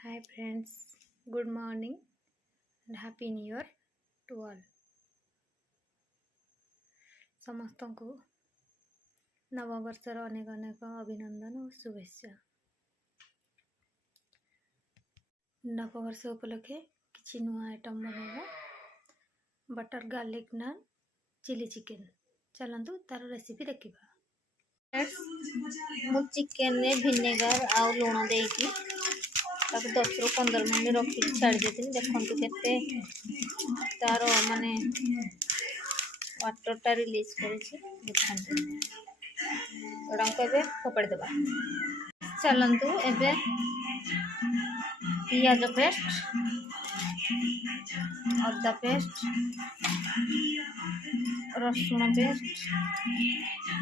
Hi friends, good morning and happy new year to all. ସମସ୍ତଙ୍କୁ ନବବର୍ଷର ଅନେକ ଅନେକ ଅଭିନନ୍ଦନ ଓ ଶୁଭେଚ୍ଛା। ନବବର୍ଷ ଉପଲକ୍ଷେ କିଛି ନୂଆ ଆଇଟମ୍ ବନେଇବା। Butter garlic naan, chilli chicken. ଚାଲନ୍ତୁ ତାର ରେସିପି ଦେଖିବା। ମୁଁ ଚିକେନରେ ଭିନେଗାର ଆଉ ଲୁଣ ଦେଇକି ତାକୁ 10 ରୁ 15 ମିନିଟ୍ ରଖିକି ଛାଡ଼ି ଦେଇଥିଲି। ଦେଖନ୍ତୁ କେତେ ତାର ମାନେ ୱାଟରଟା ରିଲିଜ୍ କରିଛି। ଦେଖନ୍ତୁ ଏଗୁଡ଼ାକୁ ଏବେ ଫୋପାଡ଼ି ଦେବା। ଚାଲନ୍ତୁ ଏବେ ପିଆଜ ପେଷ୍ଟ, ଅଦା ପେଷ୍ଟ, ରସୁଣ ପେଷ୍ଟ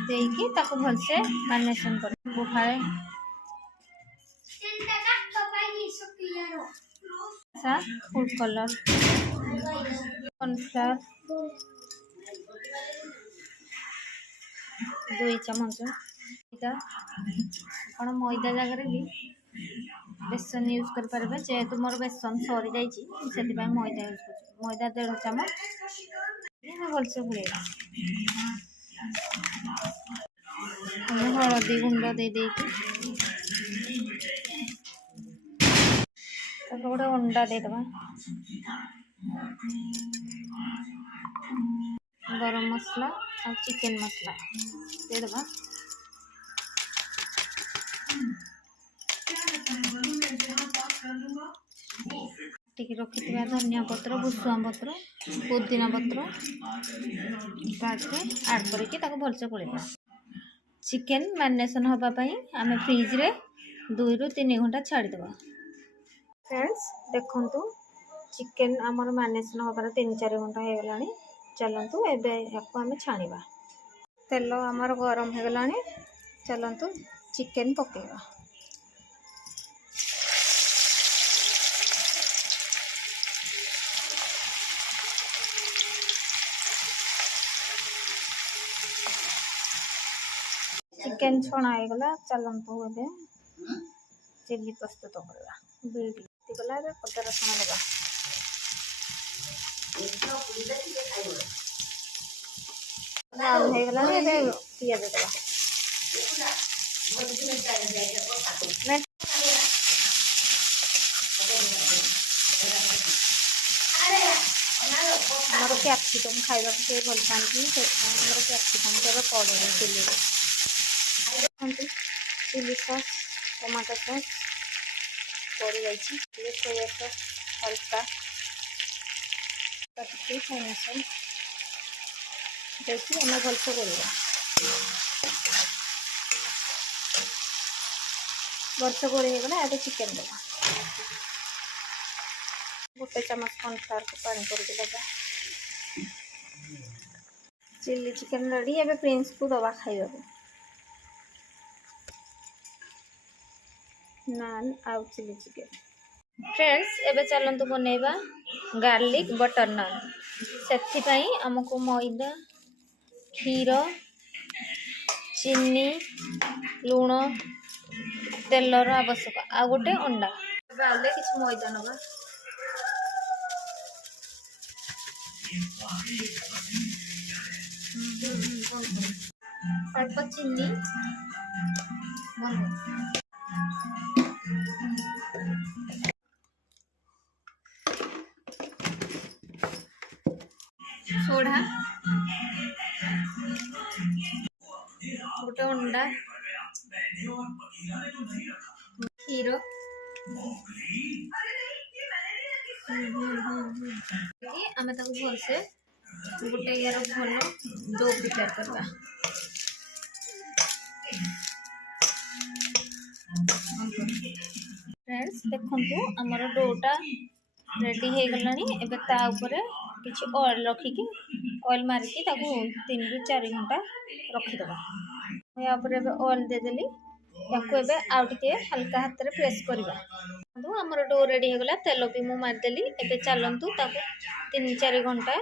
ଦେଇକି ତାକୁ ଭଲସେ ମ୍ୟାରିନେସନ୍ କରି ବୁହାଳେ ଫୁଡ୍ କଲର୍, କର୍ଣ୍ଣଫ୍ଲାୱାର 2 ଚାମଚ। ଆପଣ ମଇଦା ଜାଗାରେ ବି ବେସନ ୟୁଜ୍ କରିପାରିବେ। ଯେହେତୁ ମୋର ବେସନ ସରିଯାଇଛି ସେଥିପାଇଁ ମଇଦା ୟୁଜ୍ କରୁଛି। ମଇଦା 1.5 ଚାମଚ ଭଲସେ ଗୋଳେଇବା। ଆମେ ହଳଦୀ ଗୁଣ୍ଡ ଦେଇକି ତାକୁ ଗୋଟେ ଅଣ୍ଡା ଦେଇଦେବା। ଗରମ ମସଲା ଆଉ ଚିକେନ୍ ମସଲା ଦେଇଦେବା। ଟିକେ ରଖିଥିବା ଧନିଆ ପତ୍ର, ଭୃଷଙ୍ଗ ପତ୍ର, ପୁଦିନା ପତ୍ର ତାକୁ ଆଡ଼୍ କରିକି ତାକୁ ଭଲସେ ଗୋଳେଇବା। ଚିକେନ୍ ମ୍ୟାରିନେସନ୍ ହେବା ପାଇଁ ଆମେ ଫ୍ରିଜ୍ରେ 2 ରୁ 3 ଘଣ୍ଟା ଛାଡ଼ିଦେବା। ଫ୍ରେଣ୍ଡସ୍ ଦେଖନ୍ତୁ ଚିକେନ୍ ଆମର ମ୍ୟାରିନେସନ୍ ହେବାର 3-4 ଘଣ୍ଟା ହେଇଗଲାଣି। ଚାଲନ୍ତୁ ଏବେ ୟାକୁ ଆମେ ଛାଣିବା। ତେଲ ଆମର ଗରମ ହେଇଗଲାଣି। ଚାଲନ୍ତୁ ଚିକେନ୍ ପକେଇବା। ଚିକେନ୍ ଛଣା ହେଇଗଲା। ଚାଲନ୍ତୁ ଏବେ ଚିଲି ପ୍ରସ୍ତୁତ କରିବା। ବିରି ଗଲା, ଏବେ ଅଦା ରସୁଣ ଦେବା। ବ୍ରାଉନ୍ ହେଇଗଲାଣି। ଏବେ ପିଆଜ ଦେବା। ଆମର କ୍ୟାପ୍ସିକମ୍ ଖାଇବାକୁ ଟିକେ ଭଲ ପାଆନ୍ତି, ସେଥିପାଇଁ ଆମର କ୍ୟାପ୍ସିକମ୍ କେବେ ପଡ଼େନି ଚିଲିରେ। ଦେଖନ୍ତୁ ଚିଲି ସସ୍, ଟମାଟୋ ସସ୍ ପଡ଼ିଯାଇଛି। ଟିକେ ସୋୟା ସସ୍ ହାଲକା, ଟିକେ ସୋୟା ସସ୍ ଦେଇକି ଆମେ ଭଲସେ ଗୋଳେଇବା। ଭଲସେ ଗୋଳେଇ ହେଇଗଲା। ଏବେ ଚିକେନ୍ ଦେବା। 1 ଚାମଚ କର୍ଣ୍ଣଫ୍ଲାୱାରକୁ ପାଣି କରିକି ଦେବା। Chilli chicken ready. ଏବେ ପ୍ରିନ୍ସକୁ ଦେବା ଖାଇବାକୁ। ନାନ୍ ଆଉ ଚିଲି ଚିକେନ୍। ଫ୍ରେଣ୍ଡସ୍ ଏବେ ଚାଲନ୍ତୁ ବନେଇବା ଗାର୍ଲିକ୍ ବଟର୍ ନାନ୍। ସେଥିପାଇଁ ଆମକୁ ମଇଦା, କ୍ଷୀର, ଚିନି, ଲୁଣ, ତେଲର ଆବଶ୍ୟକ, ଆଉ ଗୋଟେ ଅଣ୍ଡା। ଏବେ କିଛି ମଇଦା ନେବା। ଅଳ୍ପ ଚିନି, सोडा, ଗୋଟେ ଅଣ୍ଡା, କ୍ଷୀର ଆମେ ତାକୁ ଭଲସେ ଗୋଟେ ଇଆର ଭଲ ଡୋ ପ୍ରିପେୟାର କରିବା। ଫ୍ରେଣ୍ଡସ୍ ଦେଖନ୍ତୁ ଆମର ଡୋଟା ରେଡ଼ି ହେଇଗଲାଣି। ଏବେ ତା ଉପରେ କିଛି ଅଏଲ୍ ରଖିକି ଅଏଲ୍ ମାରିକି ତାକୁ 3 ରୁ 4 ଘଣ୍ଟା ରଖିଦେବା। ୟା ଉପରେ ଏବେ ଅଏଲ୍ ଦେଇଦେଲି। ୟାକୁ ଏବେ ଆଉ ଟିକେ ହାଲକା ହାତରେ ପ୍ରେସ୍ କରିବା। ଆମର ଡୋ ରେଡ଼ି ହେଇଗଲା। ତେଲ ବି ମୁଁ ମାରିଦେଲି। ଏବେ ଚାଲନ୍ତୁ ତାକୁ 3-4 ଘଣ୍ଟା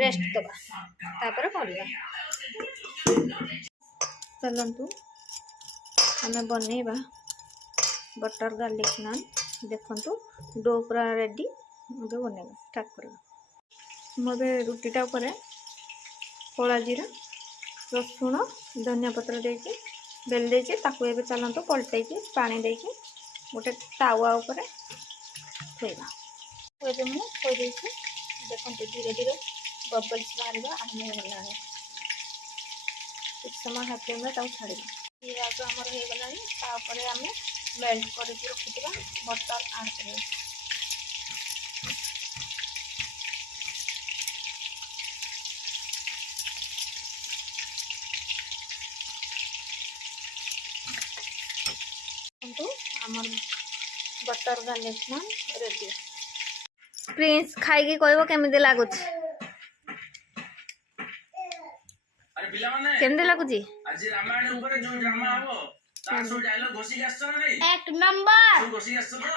ରେଷ୍ଟ ଦେବା, ତାପରେ କରିବା। ଚାଲନ୍ତୁ ଆମେ ବନେଇବା ବଟର ଗାର୍ଲିକ୍ ନାନ୍। देखंतु डो पूरा रेडी ଏବେ ବନେଇବା ଷ୍ଟାର୍ଟ କରିବା। ମୁଁ ଏବେ ରୁଟିଟା ଉପରେ କଳା ଜିରା ରସୁଣ ଧନିଆ ପତ୍ର ଦେଇକି ବେଲି ଦେଇଛି ତାକୁ ଏବେ ଚାଲନ୍ତୁ ପଲଟେଇକି ପାଣି ଦେଇକି ଗୋଟେ ତାୱା ଉପରେ ଥୋଇବା। ଏବେ ମୁଁ ଥୋଇ ଦେଇଛି ଦେଖନ୍ତୁ ଧୀରେ ଧୀରେ ବବଲ୍ସ ବାହାରିବା ଆରମ୍ଭ ହେଇଗଲାଣି। କିଛି ସମୟ ହାଇ ଫ୍ଲେମ୍ରେ ତାକୁ ଛାଡ଼ିବା। ପିଆଜ ଆମର ହେଇଗଲାଣି ତାପରେ ଆମେ ମେଲ୍ଟ କରିକି ରଖିଥିବା ବଟର ଆଡ୍ କରିବା। ଆମର बटर गार्लिक नान रेडी। प्रिंस खाई कहबो केमिति लागुची केमिति लागुची आज रामायण ऊपर जो ड्रामा हबो तार सो डायलॉग घोसी आछो नै एक नंबर घोसी आछो तो